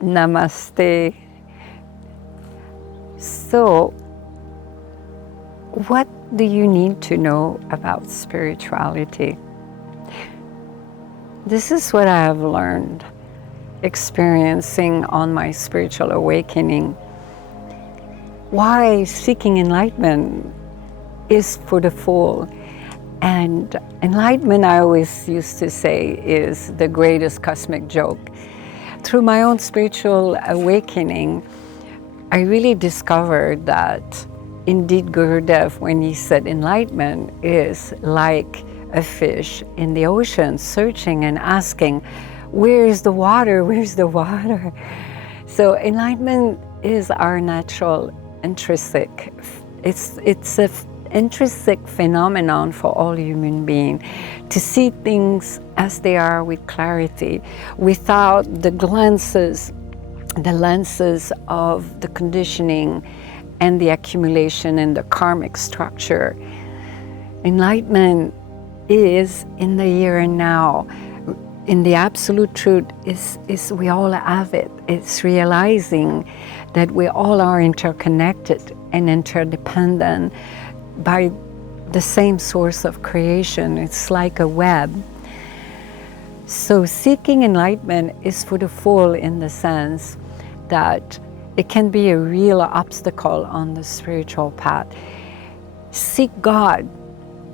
Namaste. So, what do you need to know about spirituality? This is what I have learned, experiencing on my spiritual awakening. Why seeking enlightenment is for the fool. And enlightenment, I always used to say, is the greatest cosmic joke. Through my own spiritual awakening, I really discovered that indeed Gurudev, when he said enlightenment, is like a fish in the ocean searching and asking, where is the water? Where's the water? So enlightenment is our natural intrinsic. It's an intrinsic phenomenon for all human beings, to see things as they are with clarity, without the lenses of the conditioning and the accumulation and the karmic structure. Enlightenment is in the here and now. In the absolute truth is we all have it. It's realizing that we all are interconnected and interdependent by the same source of creation. It's like a web. So seeking enlightenment is for the fool in the sense that it can be a real obstacle on the spiritual path. Seek God,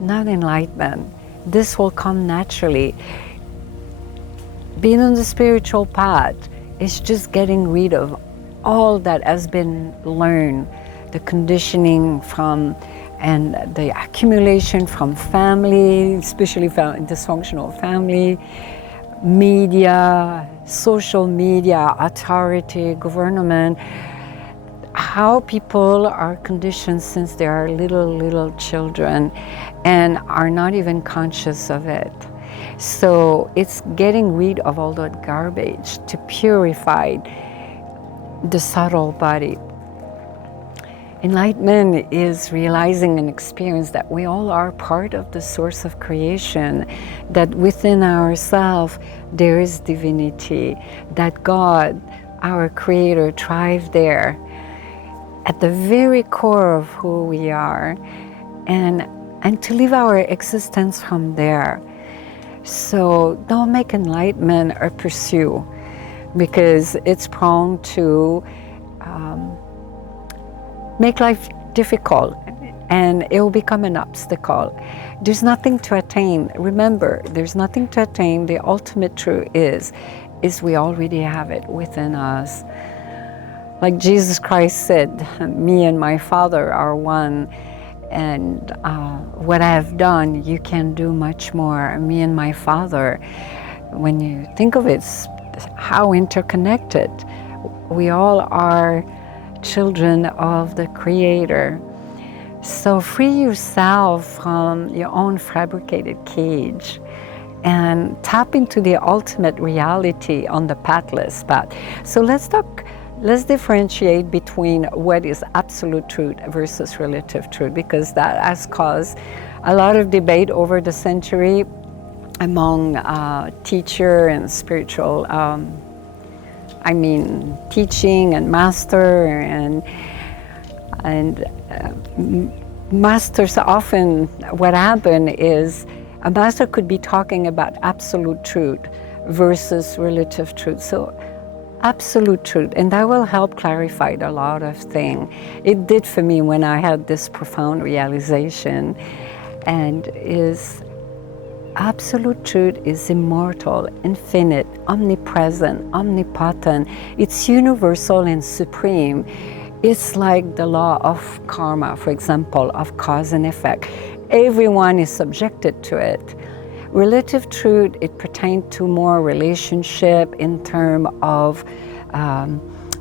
not enlightenment. This will come naturally. Being on the spiritual path is just getting rid of all that has been learned, the conditioning from and the accumulation from family, especially dysfunctional family, media, social media, authority, government, how people are conditioned since they are little children and are not even conscious of it. So it's getting rid of all that garbage to purify the subtle body. Enlightenment is realizing an experience that we all are part of the source of creation, that within ourselves there is divinity, that God, our creator, thrives there at the very core of who we are, and to live our existence from there. So don't make enlightenment a pursuit, because it's prone to make life difficult, and it will become an obstacle. There's nothing to attain. Remember, there's nothing to attain. The ultimate truth is we already have it within us. Like Jesus Christ said, me and my Father are one, and what I have done, you can do much more. Me and my Father, when you think of it, how interconnected. We all are children of the Creator. So free yourself from your own fabricated cage and tap into the ultimate reality on the pathless path. So let's differentiate between what is absolute truth versus relative truth, because that has caused a lot of debate over the century among teacher and spiritual teaching and master, and masters often, what happen is a master could be talking about absolute truth versus relative truth. So absolute truth, and that will help clarify a lot of things. It did for me when I had this profound realization, and is absolute truth is immortal, infinite, omnipresent, omnipotent. It's universal and supreme. It's like the law of karma, for example, of cause and effect. Everyone is subjected to it. Relative truth, it pertains to more relationship in terms of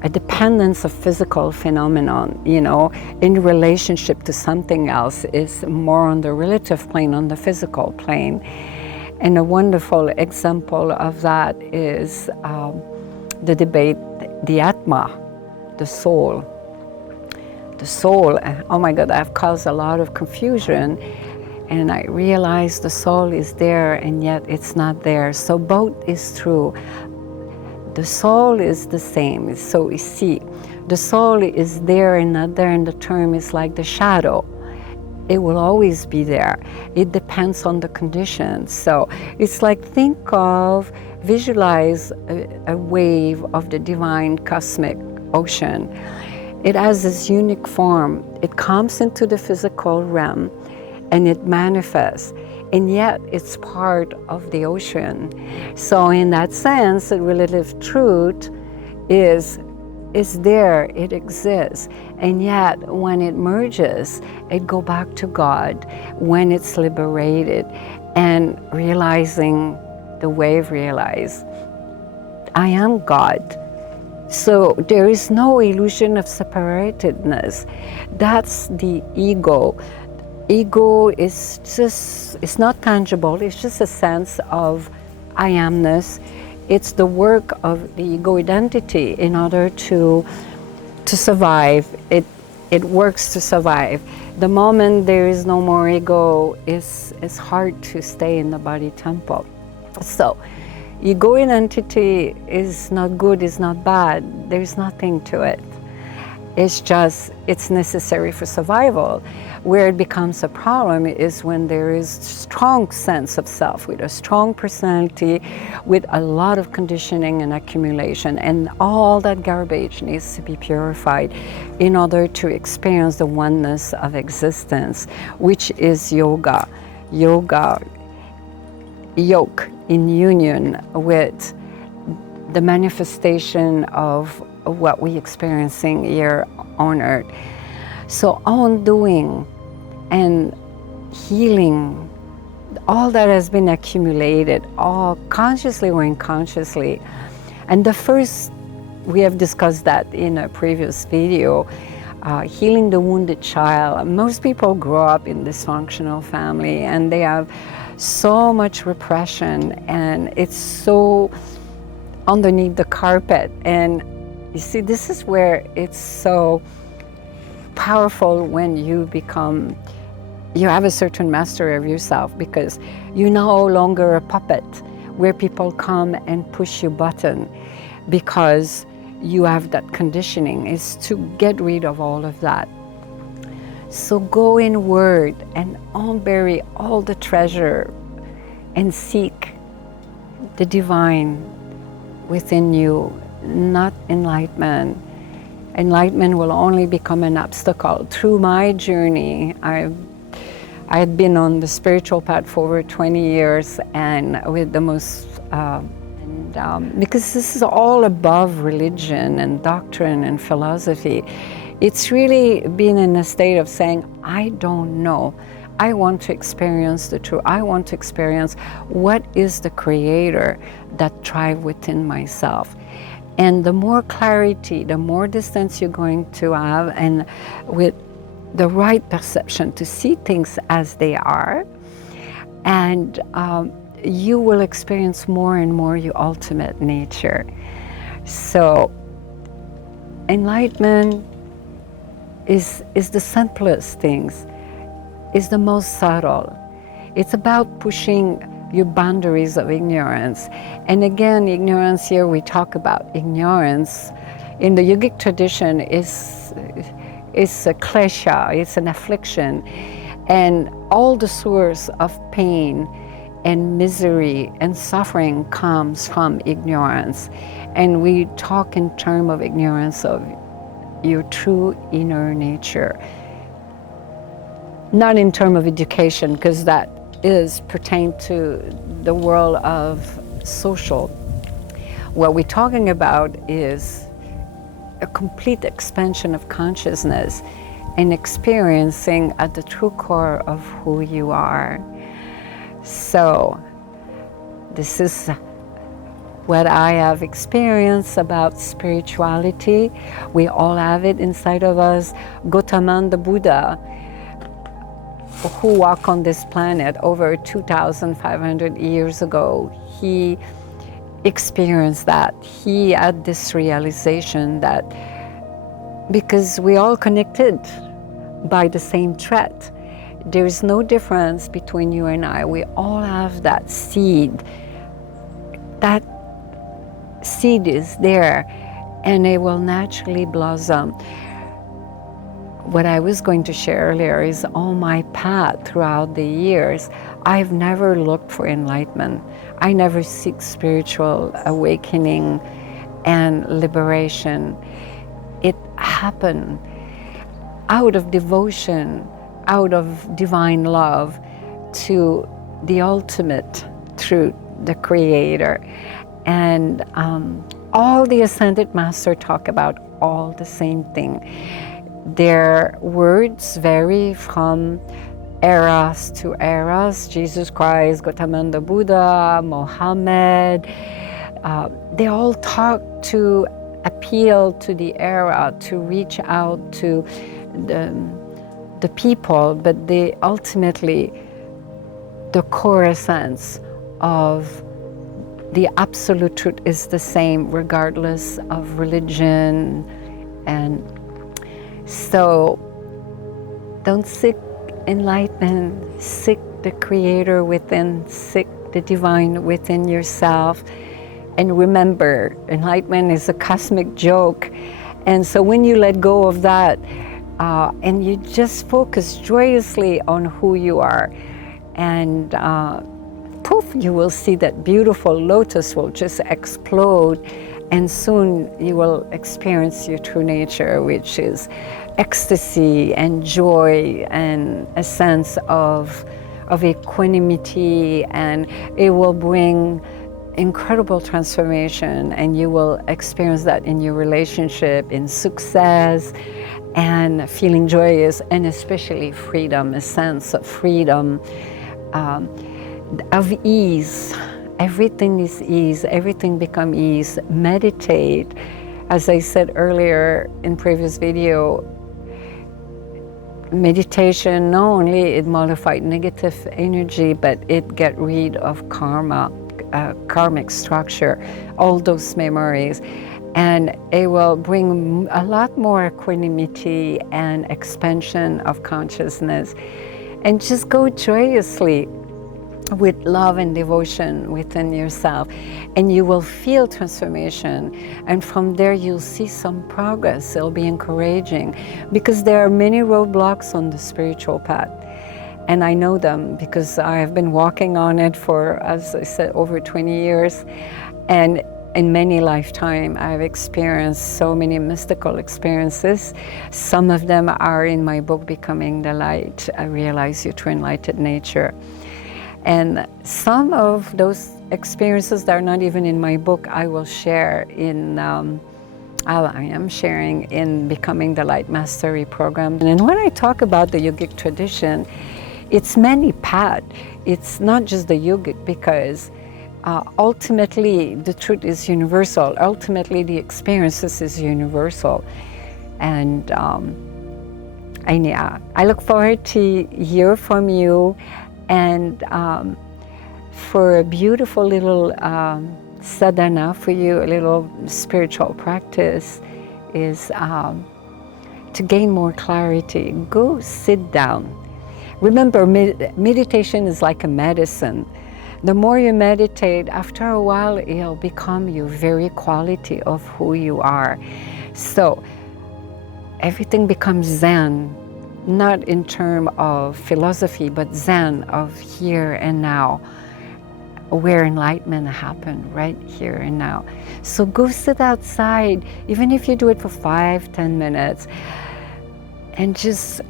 a dependence of physical phenomenon, in relationship to something else, is more on the relative plane, on the physical plane. And a wonderful example of that is the debate, the Atma, the soul. The soul, oh my God, I've caused a lot of confusion, and I realized the soul is there and yet it's not there. So both is true. The soul is the same. So you see, the soul is there and not there, and the term is like the shadow. It will always be there. It depends on the conditions. So it's like, visualize a wave of the divine cosmic ocean. It has this unique form. It comes into the physical realm and it manifests, and yet it's part of the ocean. So in that sense, the relative truth is there, it exists, and yet when it merges, it goes back to God when it's liberated and realizing the wave realized, I am God. So there is no illusion of separatedness. That's the ego. Ego is just, it's not tangible, it's just a sense of I amness. It's the work of the ego identity in order to survive. It works to survive. The moment there is no more ego, it's hard to stay in the body temple. So ego identity is not good, is not bad. There's nothing to it. It's just, it's necessary for survival. Where it becomes a problem is when there is strong sense of self, with a strong personality, with a lot of conditioning and accumulation, and all that garbage needs to be purified in order to experience the oneness of existence, which is yoga. Yoga, yoke in union with the manifestation of what we're experiencing here on earth. So undoing and healing all that has been accumulated, all consciously or unconsciously. And the first, we have discussed that in a previous video, healing the wounded child. Most people grow up in dysfunctional family and they have so much repression, and it's so underneath the carpet. And you see, this is where it's so powerful when you have a certain mastery of yourself, because you're no longer a puppet where people come and push your button because you have that conditioning. Is to get rid of all of that. So go inward and unbury all the treasure and seek the divine within you, not enlightenment. Enlightenment will only become an obstacle. Through my journey, I had been on the spiritual path for over 20 years, and with the most, because this is all above religion and doctrine and philosophy, it's really been in a state of saying, I don't know. I want to experience the truth. I want to experience what is the creator that thrives within myself. And the more clarity, the more distance you're going to have, and with the right perception to see things as they are, and you will experience more and more your ultimate nature. So enlightenment is the simplest things, is the most subtle. It's about pushing your boundaries of ignorance. And again, ignorance here, we talk about ignorance. In the yogic tradition, is a klesha, it's an affliction. And all the source of pain and misery and suffering comes from ignorance. And we talk in terms of ignorance of your true inner nature. Not in terms of education, because that is pertain to the world of social. What we're talking about is a complete expansion of consciousness and experiencing at the true core of who you are. So this is what I have experienced about spirituality. We all have it inside of us. Gautama the Buddha, who walked on this planet over 2,500 years ago, he experienced that. He had this realization that because we all connected by the same thread, there is no difference between you and I. We all have that seed, that seed is there, and it will naturally blossom. What I was going to share earlier is on my path throughout the years, I've never looked for enlightenment. I never seek spiritual awakening and liberation. It happened out of devotion, out of divine love to the ultimate truth, the Creator. And all the Ascended Master talk about all the same thing. Their words vary from eras to eras. Jesus Christ, Gautama the Buddha, Mohammed, they all talk to appeal to the era, to reach out to the people, but they ultimately, the core essence of the absolute truth is the same regardless of religion. And so don't seek enlightenment, seek the Creator within, seek the divine within yourself. And remember, enlightenment is a cosmic joke. And so when you let go of that, and you just focus joyously on who you are, and poof, you will see that beautiful lotus will just explode, and soon you will experience your true nature, which is ecstasy and joy and a sense of equanimity, and it will bring incredible transformation, and you will experience that in your relationship, in success, and feeling joyous, and especially freedom, a sense of freedom, of ease. Everything is ease, everything becomes ease. Meditate. As I said earlier in previous video, meditation, not only it modified negative energy, but it get rid of karma, karmic structure, all those memories, and it will bring a lot more equanimity and expansion of consciousness. And just go joyously with love and devotion within yourself, and you will feel transformation, and from there you'll see some progress. It'll be encouraging, because there are many roadblocks on the spiritual path, and I know them because I have been walking on it for, as I said, over 20 years, and in many lifetimes I've experienced so many mystical experiences. Some of them are in my book, Becoming the Light, I Realize Your True Enlightened Nature. And some of those experiences that are not even in my book, I will share in, I am sharing in Becoming the Light Mastery Program. And when I talk about the yogic tradition, it's many paths. It's not just the yogic, because ultimately the truth is universal. Ultimately the experiences is universal. And yeah, I look forward to hear from you. And for a beautiful little sadhana for you, a little spiritual practice, is to gain more clarity. Go sit down. Remember, meditation is like a medicine. The more you meditate, after a while, it'll become your very quality of who you are. So everything becomes Zen. Not in terms of philosophy, but Zen of here and now, where enlightenment happened right here and now. So go sit outside, even if you do it for 5-10 minutes, and just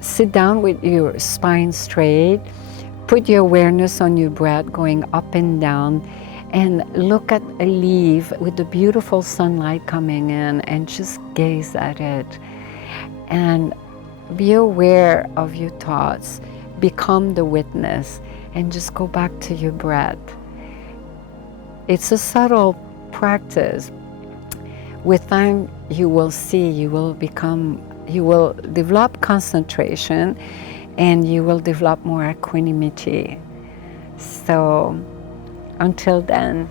sit down with your spine straight, put your awareness on your breath going up and down, and look at a leaf with the beautiful sunlight coming in, and just gaze at it. And be aware of your thoughts, become the witness, and just go back to your breath. It's a subtle practice. With time, you will see, you will develop concentration, and you will develop more equanimity. So until then,